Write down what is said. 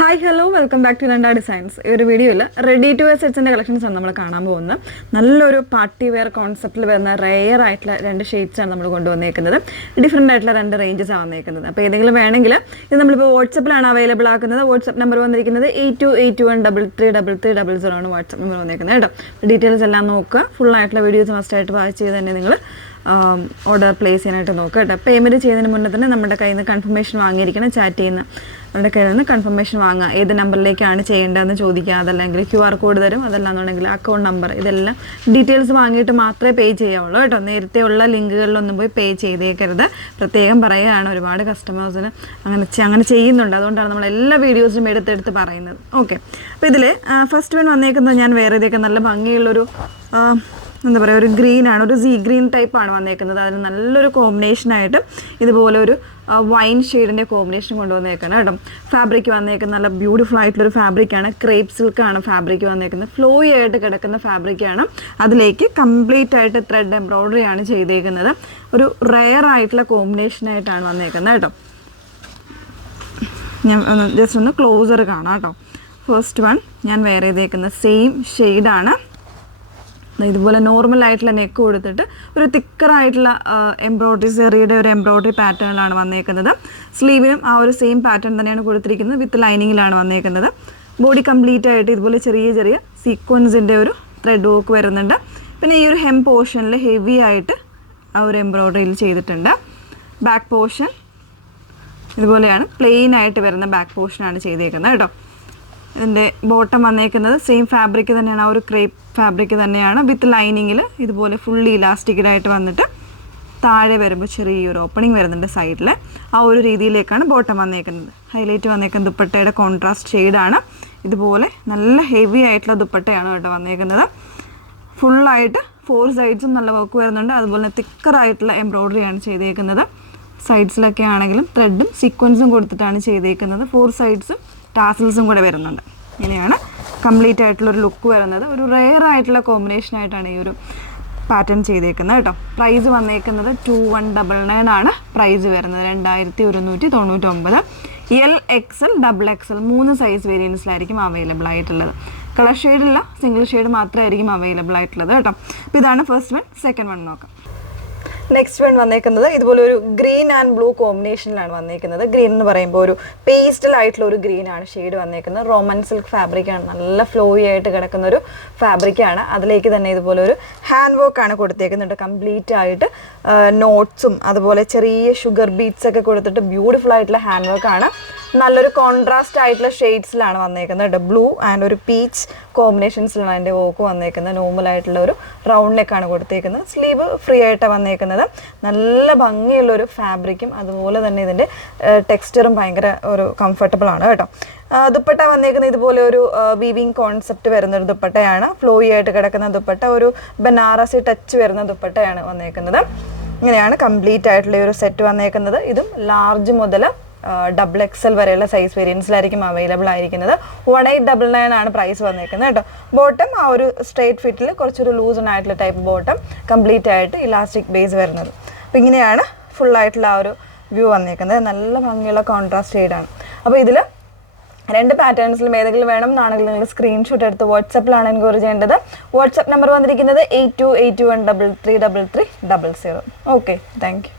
Hi hello welcome back to രണ്ടാ designs. ഈ ഒരു വീഡിയോയിൽ റെഡി ടു വെയർ സെറ്റ്സിൻ്റെ കളക്ഷൻസ് ആണ് നമ്മൾ കാണാൻ പോകുന്നത്. നല്ലൊരു പാർട്ടി വെയർ കോൺസെപ്റ്റിൽ വരുന്ന റെയർ ആയിട്ടുള്ള രണ്ട് ഷെയ്ഡ്സാണ് നമ്മൾ കൊണ്ടുവന്നേക്കുന്നത്. ഡിഫറെൻ്റ് ആയിട്ടുള്ള രണ്ട് റേഞ്ചസാണ് വന്നേക്കുന്നത്. അപ്പോൾ ഏതെങ്കിലും വേണമെങ്കിൽ ഇത് നമ്മളിപ്പോൾ വാട്സപ്പിലാണ് അവൈലബിൾ ആക്കുന്നത്. വാട്സപ്പ് നമ്പർ വന്നിരിക്കുന്നത് 8281333300 ആണ് വാട്സപ്പ് നമ്പർ വന്നേക്കുന്നത് കേട്ടോ. ഡീറ്റെയിൽസ് എല്ലാം നോക്കുക. ഫുൾ ആയിട്ടുള്ള വീഡിയോസ് മസ്റ്റായിട്ട് വാച്ച് ചെയ്ത് തന്നെ നിങ്ങൾ ഓർഡർ പ്ലേസ് ചെയ്യാനായിട്ട് നോക്കുക കേട്ടോ. പേയ്മെൻറ്റ് ചെയ്യുന്നതിന് മുന്നേ തന്നെ നമ്മുടെ കയ്യിൽ നിന്ന് കൺഫർമേഷൻ വാങ്ങിയിരിക്കണം. ചാറ്റ് ചെയ്യുന്ന അവരുടെ കയ്യിൽ നിന്ന് കൺഫർമേഷൻ വാങ്ങുക. ഏത് നമ്പറിലേക്കാണ് ചെയ്യേണ്ടതെന്ന് ചോദിക്കുക. അതല്ലെങ്കിൽ QR കോഡ് തരും. അതല്ലാന്നുണ്ടെങ്കിൽ അക്കൗണ്ട് നമ്പർ, ഇതെല്ലാം ഡീറ്റെയിൽസ് വാങ്ങിയിട്ട് മാത്രമേ പേ ചെയ്യാവുള്ളൂ കേട്ടോ. നേരത്തെ ഉള്ള ലിങ്കുകളിലൊന്നും പോയി പേ ചെയ്തേക്കരുത്. പ്രത്യേകം പറയുകയാണ്, ഒരുപാട് കസ്റ്റമേഴ്സിന് അങ്ങനെ ചെയ്യുന്നുണ്ട്. അതുകൊണ്ടാണ് നമ്മൾ എല്ലാ വീഡിയോസും എടുത്തെടുത്ത് പറയുന്നത്. ഓക്കെ, അപ്പോൾ ഇതിൽ ഫസ്റ്റ് വൺ വന്നേക്കുന്നത് ഞാൻ വേറെ ഇതൊക്കെ നല്ല ഭംഗിയുള്ളൊരു എന്താ പറയുക, ഒരു ഗ്രീനാണ്, ഒരു സീ ഗ്രീൻ ടൈപ്പാണ് വന്നേക്കുന്നത്. അതിന് നല്ലൊരു കോമ്പിനേഷനായിട്ട് ഇതുപോലെ ഒരു വൈൻ ഷെയ്ഡിൻ്റെ കോമ്പിനേഷൻ കൊണ്ടുവന്നേക്കുന്നത് കേട്ടോ. ഫാബ്രിക് വന്നേക്കുന്നത് നല്ല ബ്യൂട്ടിഫുൾ ആയിട്ടുള്ളൊരു ഫാബ്രിക്കാണ്. ക്രേപ്പ് സിൽക്കാണ് ഫാബ്രിക് വന്നേക്കുന്നത്. ഫ്ലോയി ആയിട്ട് കിടക്കുന്ന ഫാബ്രിക്കാണ്. അതിലേക്ക് കംപ്ലീറ്റ് ആയിട്ട് ത്രെഡ് എംബ്രോയ്ഡറി ആണ് ചെയ്തേക്കുന്നത്. ഒരു റെയർ ആയിട്ടുള്ള കോമ്പിനേഷനായിട്ടാണ് വന്നേക്കുന്നത് കേട്ടോ. ഞാൻ ജസ്റ്റ് ഒന്ന് ക്ലോസർ കാണാം കേട്ടോ. ഫസ്റ്റ് വൺ ഞാൻ വേറെ ചെയ്തേക്കുന്ന സെയിം ഷെയ്ഡാണ്. ഇതുപോലെ നോർമൽ ആയിട്ടുള്ള നെക്ക് കൊടുത്തിട്ട് ഒരു തിക്കറായിട്ടുള്ള എംബ്രോയ്ഡറി, സെറിയുടെ ഒരു എംബ്രോയ്ഡറി പാറ്റേണിലാണ് വന്നേക്കുന്നത്. സ്ലീവിനും ആ ഒരു സെയിം പാറ്റേൺ തന്നെയാണ് കൊടുത്തിരിക്കുന്നത്. വിത്ത് ലൈനിങ്ങിലാണ് വന്നേക്കുന്നത്. ബോഡി കംപ്ലീറ്റ് ആയിട്ട് ഇതുപോലെ ചെറിയ ചെറിയ സീക്വൻസിൻ്റെ ഒരു ത്രെഡ് വർക്ക് വരുന്നുണ്ട്. പിന്നെ ഈ ഒരു ഹെം പോർഷനിൽ ഹെവി ആയിട്ട് ആ ഒരു എംബ്രോയ്ഡറിയിൽ ചെയ്തിട്ടുണ്ട്. ബാക്ക് പോർഷൻ ഇതുപോലെയാണ് പ്ലെയിൻ ആയിട്ട് വരുന്ന ബാക്ക് പോർഷനാണ് ചെയ്തേക്കുന്നത് കേട്ടോ. ഇതിൻ്റെ ബോട്ടം വന്നേക്കുന്നത് സെയിം ഫാബ്രിക് തന്നെയാണ്, ആ ഒരു ക്രേപ്പ് ഫാബ്രിക് തന്നെയാണ്. വിത്ത് ലൈനിങ്ങിൽ ഇതുപോലെ ഫുള്ളി ഇലാസ്റ്റിക്കഡായിട്ട് വന്നിട്ട് താഴെ വരുമ്പോൾ ചെറിയൊരു ഓപ്പണിങ് വരുന്നുണ്ട് സൈഡിൽ. ആ ഒരു രീതിയിലേക്കാണ് ബോട്ടം വന്നേക്കുന്നത്. ഹൈലൈറ്റ് വന്നേക്കുന്ന ദുപ്പട്ടയുടെ കോൺട്രാസ്റ്റ് ഷെയ്ഡാണ്. ഇതുപോലെ നല്ല ഹെവി ആയിട്ടുള്ള ദുപ്പട്ടയാണ് കേട്ടോ വന്നേക്കുന്നത്. ഫുള്ളായിട്ട് 4 സൈഡ്സും നല്ല വർക്ക് വരുന്നുണ്ട്. അതുപോലെ തിക്കറായിട്ടുള്ള എംബ്രോയ്ഡറിയാണ് ചെയ്തേക്കുന്നത്. സൈഡ്സിലൊക്കെ ആണെങ്കിലും ത്രെഡും സീക്വൻസും കൊടുത്തിട്ടാണ് ചെയ്തേക്കുന്നത്. 4 സൈഡ്സും ടാസിൽസും കൂടെ വരുന്നുണ്ട്. ഇങ്ങനെയാണ് കംപ്ലീറ്റ് ആയിട്ടുള്ളൊരു ലുക്ക് വരുന്നത്. ഒരു റെയർ ആയിട്ടുള്ള കോമ്പിനേഷനായിട്ടാണ് ഈ ഒരു പാറ്റേൺ ചെയ്തേക്കുന്നത് കേട്ടോ. പ്രൈസ് വന്നേക്കുന്നത് 2199 ആണ് പ്രൈസ് വരുന്നത്. 2199. L, XL, XXL 3 സൈസ് വേരിയൻസിലായിരിക്കും അവൈലബിൾ ആയിട്ടുള്ളത്. കളർ ഷെയ്ഡില്ല, സിംഗിൾ ഷെയ്ഡ് മാത്രമായിരിക്കും അവൈലബിൾ ആയിട്ടുള്ളത് കേട്ടോ. അപ്പോൾ ഇതാണ് ഫസ്റ്റ് വൺ. സെക്കൻഡ് വൺ നോക്കാം. നെക്സ്റ്റ് വൺ വന്നേക്കുന്നത് ഇതുപോലെ ഒരു ഗ്രീൻ ആൻഡ് ബ്ലൂ കോമ്പിനേഷനിലാണ് വന്നേക്കുന്നത്. ഗ്രീൻ എന്ന് പറയുമ്പോൾ ഒരു പേസ്റ്റൽ ആയിട്ടുള്ള ഒരു ഗ്രീനാണ് ഷെയ്ഡ് വന്നേക്കുന്നത്. റോമൻ സിൽക്ക് ഫാബ്രിക്കാണ്. നല്ല ഫ്ലോയി ആയിട്ട് കിടക്കുന്ന ഒരു ഫാബ്രിക്കാണ്. അതിലേക്ക് തന്നെ ഇതുപോലെ ഒരു ഹാൻഡ് വർക്കാണ് കൊടുത്തേക്കുന്നുണ്ട്. കംപ്ലീറ്റ് ആയിട്ട് നോട്ട്സും അതുപോലെ ചെറിയ ഷുഗർ ബീറ്റ്സ് ഒക്കെ കൊടുത്തിട്ട് ബ്യൂട്ടിഫുൾ ആയിട്ടുള്ള ഹാൻഡ് വർക്കാണ്. നല്ലൊരു കോൺട്രാസ്റ്റ് ആയിട്ടുള്ള ഷെയ്ഡ്സിലാണ് വന്നേക്കുന്നത്. ബ്ലൂ ആൻഡ് ഒരു പീച്ച് കോമ്പിനേഷൻസിലാണ് അതിൻ്റെ വർക്ക് വന്നേക്കുന്നത്. നോർമൽ ആയിട്ടുള്ള ഒരു റൗണ്ട് നെക്കാണ് കൊടുത്തേക്കുന്നത്. സ്ലീവ് ഫ്രീ ആയിട്ടാണ് വന്നേക്കുന്നത്. നല്ല ഭംഗിയുള്ളൊരു ഫാബ്രിക്കും അതുപോലെ തന്നെ ഇതിൻ്റെ ടെക്സ്ചറും ഭയങ്കര ഒരു കംഫർട്ടബിൾ ആണ് കേട്ടോ. ദുപ്പട്ട വന്നേക്കുന്നത് ഇതുപോലെ ഒരു വീവിങ് കോൺസെപ്റ്റ് വരുന്നൊരു ദുപ്പട്ടയാണ്. ഫ്ലോയി ആയിട്ട് കിടക്കുന്ന ദുപ്പട്ട, ഒരു ബനാറസി ടച്ച് വരുന്ന ദുപ്പട്ടയാണ് വന്നേക്കുന്നത്. ഇങ്ങനെയാണ് കംപ്ലീറ്റ് ആയിട്ടുള്ള ഒരു സെറ്റ് വന്നേക്കുന്നത്. ഇതും ലാർജ് മുതൽ XXL വരെയുള്ള സൈസ് വേരിയൻസിലായിരിക്കും അവൈലബിൾ ആയിരിക്കുന്നത്. 1899 ആണ് പ്രൈസ് വന്നേക്കുന്നത് കേട്ടോ. ബോട്ടം ആ ഒരു സ്ട്രെയിറ്റ് ഫിറ്റിൽ കുറച്ചൊരു ലൂസൺ ആയിട്ടുള്ള ടൈപ്പ് ബോട്ടം, കംപ്ലീറ്റ് ആയിട്ട് ഇലാസ്റ്റിക് ബേസ് വരുന്നത്. അപ്പോൾ ഇങ്ങനെയാണ് ഫുള്ളായിട്ടുള്ള ആ ഒരു വ്യൂ വന്നേക്കുന്നത്. നല്ല ഭംഗിയുള്ള കോൺട്രാസ്റ്റ് ഷെയ്ഡാണ്. അപ്പോൾ ഇതിൽ 2 പാറ്റേൺസിലും ഏതെങ്കിലും വേണം എന്നാണെങ്കിൽ നിങ്ങൾ സ്ക്രീൻഷോട്ട് എടുത്ത് വാട്സപ്പിലാണ് എൻക്വയറി ചെയ്യേണ്ടത്. വാട്സപ്പ് നമ്പർ വന്നിരിക്കുന്നത് 8281333300. Okay, thank you.